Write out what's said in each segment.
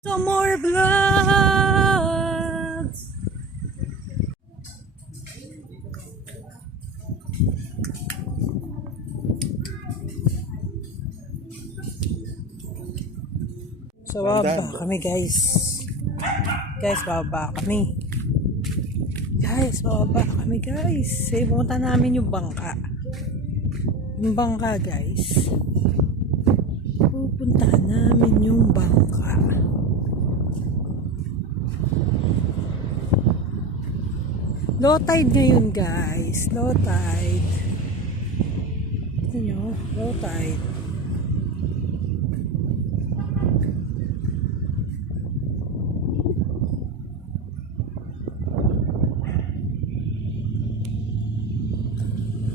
So more vlogs. So bababa kami guys. Bababa kami. Bababa kami guys. Pumunta namin yung bangka. Yung bangka guys. Pupuntahan namin yung bangka. Low tide ngayon guys. Low tide. Ito nyo. Low tide.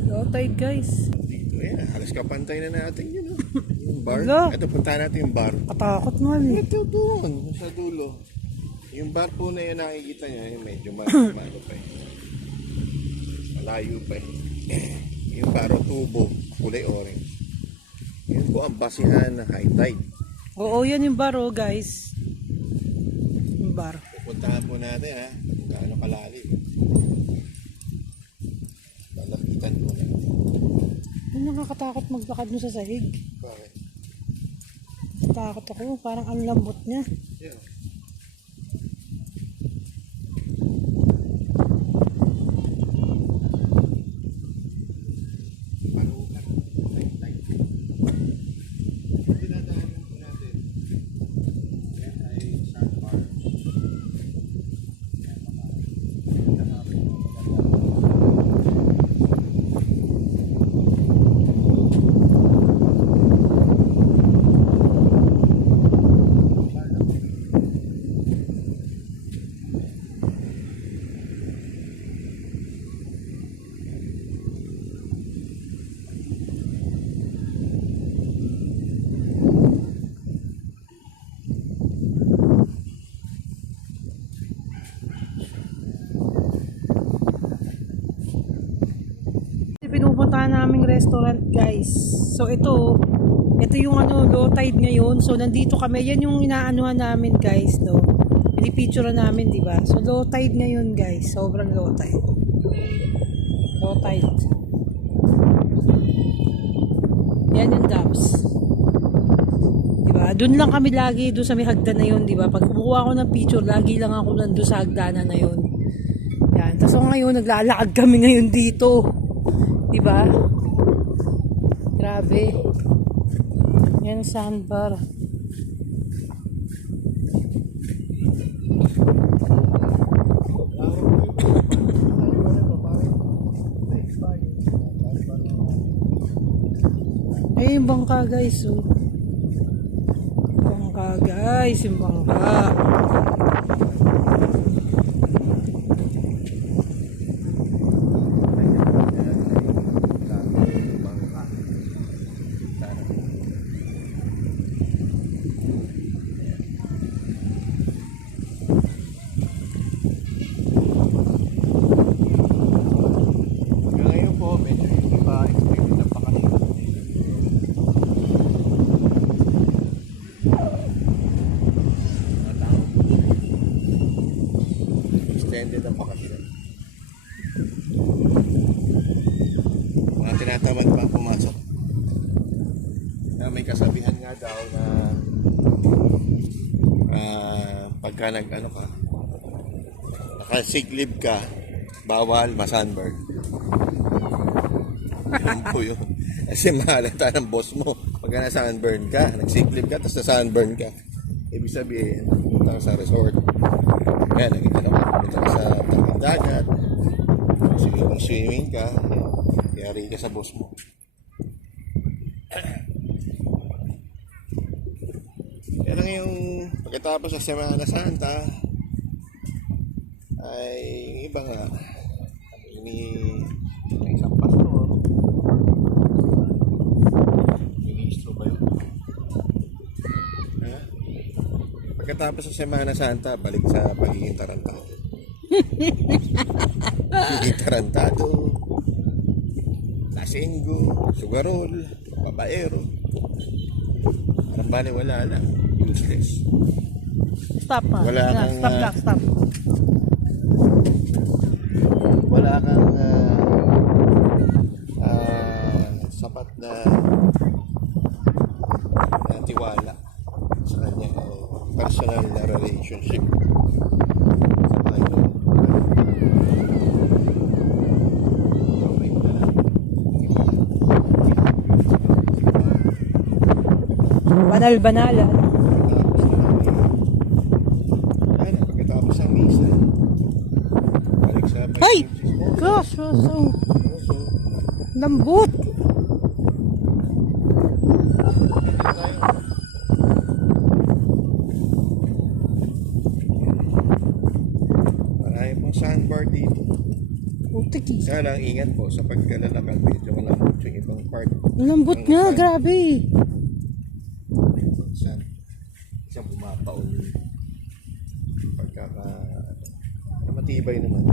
Low tide guys. Dito yan. Halos kapantay na natin yun. Yung bar. Hello? Ito, punta natin yung bar. Katakot man eh. Ito doon. Sa dulo. Yung bar po na yun nakikita nyo. Yung medyo malo pa eh. Malayo pa eh. Yung baro tubo. Kulay orange. Yun po ang basihan ng high tide. Oo, yan yung bar oh guys. Yung bar. Pupuntahan po natin ha. Kung gaano kalalim. Lalapitan po na. Yung nakakatakot maglakad mo sa sahig. Bakit? Takot ako. Parang ang lambot niya. Yeah. Pinupuntahan naming restaurant guys. So ito yung low tide ngayon. So nandito kami. Yan yung inaanuhan namin guys, no. Pinipicture namin, di ba? So low tide ngayon guys. Sobrang low tide. Low tide. Yan yung dams. Di ba? Doon lang kami lagi, doon sa may hagdan na yun, di ba? Pag kumukuha ako ng picture, lagi lang ako nandun sa hagdanan na yun. Yan. Tapos ngayon, naglalakad kami ngayon dito. Diba? Grabe. Yan sandbar. Ay, yung bangka guys. Oh. Bangka guys. Yung bangka. Extended ang bakasyon. Mga tinatamad pa pumasok. May kasabihan nga daw na pagka nakasiglib ka, bawal masunburn. Yun po yun. Kasi mahalata ng boss mo pagka na-sunburn ka, nagsiglib ka, tapos na-sunburn ka. Ibig sabihin, punta ka sa resort. Kaya punta ka sa tabing dagat, swimming ka, yari ka sa boss mo. Kaya lang yung pagkatapos sa Semana Santa ay iba nga may isang pastor, ministro ba yun? Pagkatapos sa Semana Santa, balik sa pagiging tarantado. Pagiging tarantado, lasinggo, sugarol, babaero. Parang bali wala na, useless. Stop pa. Wala Yan, kang, stop lang, stop. wala kang sapat na tiwala sa kanya personal na relationship sa Panginoon. Okay na. Banal-banalan. Pagkatapos ng misa, balik sa Ay! Gosh, so lambot. Marami pong sandbar dito. Putik. Kaya lang, ingat po sa pagkalalakad. Medyo malambot yung ibang part. Lambot nga, grabe. Isang bumapaon yun. Matibay naman.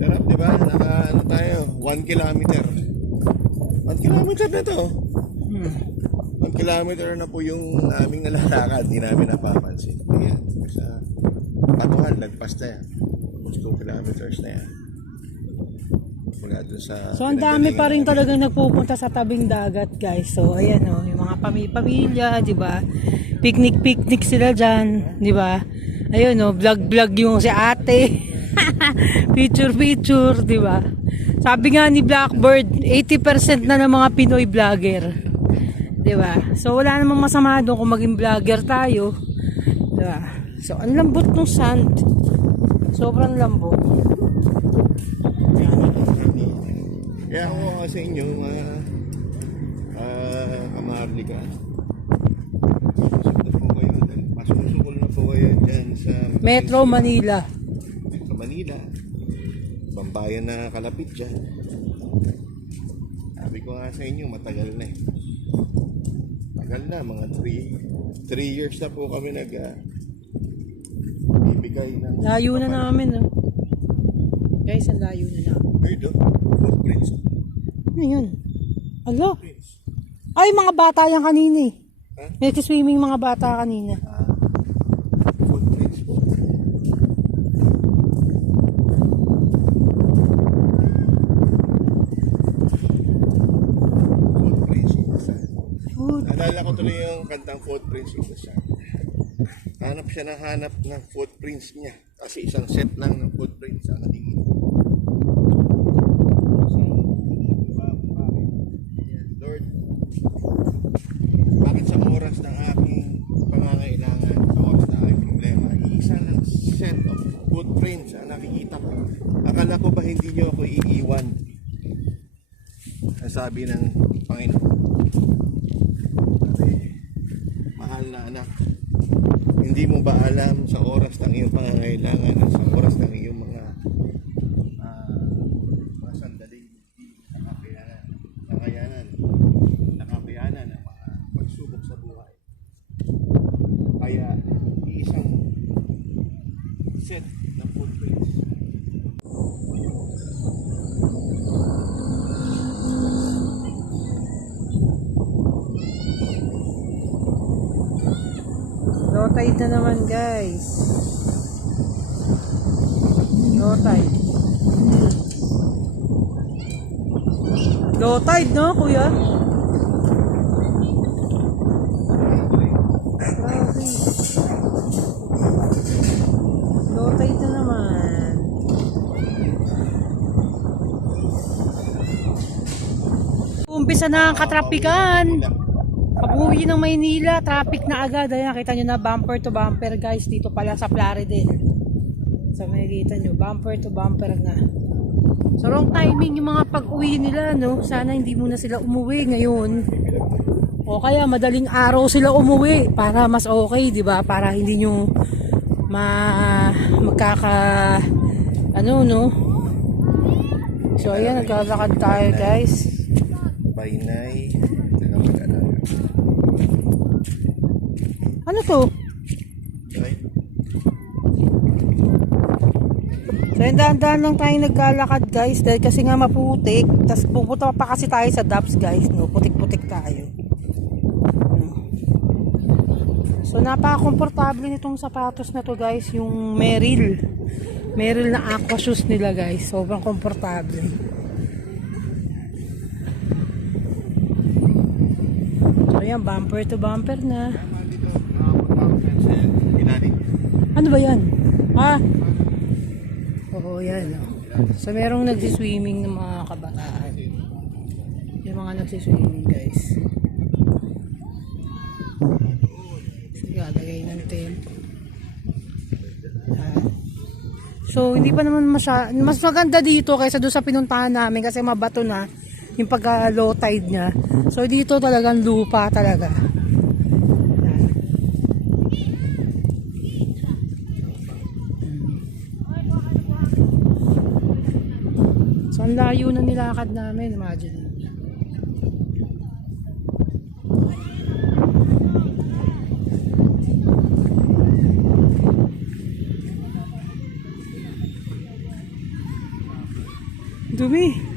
Sarap, di ba? Ano tayo? 1 kilometer. 1 kilometer na to. 1 kilometer na po yung aming nalalakad. Di namin napapansin. Ayan, sa Patuhan, lagpas na yan. Almost 2 kilometers na yan. Mula dun sa... So, ang dami pa rin talagang nagpupunta sa tabing dagat, guys. So, ayan o, yung mga pamilya, di ba? Picnic sila dyan, di ba? Ayun o, vlog yung si ate. Picture, di ba? Sabi nga ni Blackbird, 80% na ng mga Pinoy vlogger. Di ba? So, wala namang masama doon kung maging vlogger tayo. Di ba? So, ang lambot ng sand. Sobrang lambot. Kaya ako sa inyo, kamarli ka. Masusukol na po kayo dyan sa Metro Manila. Sa Manila. Bambayan na kalapit dyan. Sabi ko nga sa inyo, matagal na eh. Tagal na, mga 3 years na po kami bibigay ng... Layo na namin, no? Guys, ang layo na namin. Weird, footprints. Ano yan? Alo? Ay, mga bata yan kanina eh. Huh? Nagsiswimming mga bata kanina. Footprints po. Footprints in the sand. Naalala ko tuloy yung kantang Footprints in the Sand. Hanap siya ng hanap ng footprints niya. Kasi isang set lang ng footprints ang nakikita. Lord, bakit sa oras ng aking pangangailangan, sa oras ng aking problema, isa lang set of footprints ang nakikita ko. Akala ko ba hindi niyo ako iiwan? Ang sabi ng Panginoon. Sabi, mahal na anak, hindi mo ba alam sa oras ng iyong pangangailangan at sa oras ng iyong mga sandaling nakapayanan ng mga pagsubok sa buhay. Kaya isang set ng footprints. Low tide na naman guys. Low tide. Low tide no kuya? Grabe. Low tide na naman. Umpisa na ang katrapikan. Pag-uwi ng Maynila, traffic na agad. Ayan, nakita nyo na bumper to bumper guys. Dito pala sa Plaridel. So makikita nyo, bumper to bumper na. So wrong timing yung mga pag-uwi nila, no? Sana hindi muna sila umuwi ngayon. O kaya madaling araw sila umuwi para mas okay, di ba? Para hindi nyo ano, no? So ayan, naglalakad tayo guys. Bainay. Mag-alaga. Ano to? Okay. So, dahan-dahan lang tayo naglalakad guys dahil kasi nga maputik. Tapos pupunta pa kasi tayo sa Daps guys, no? Putik-putik tayo. So, napaka-komportable nitong sapatos na to guys, yung Merrell. Merrell na aqua shoes nila guys. Sobrang komportable. So, yan, bumper to bumper na. Ano ba yan? Oo, yan. So, merong nagsiswimming ng mga kabataan. Yung mga nagsiswimming, guys. So, lagay ng tent. So, hindi pa naman mas maganda dito kaysa doon sa pinuntahan namin kasi mabato na yung pagka-low tide niya. So, dito talagang lupa talaga. So, ang layo na nilakad namin. Imagine. Dumi.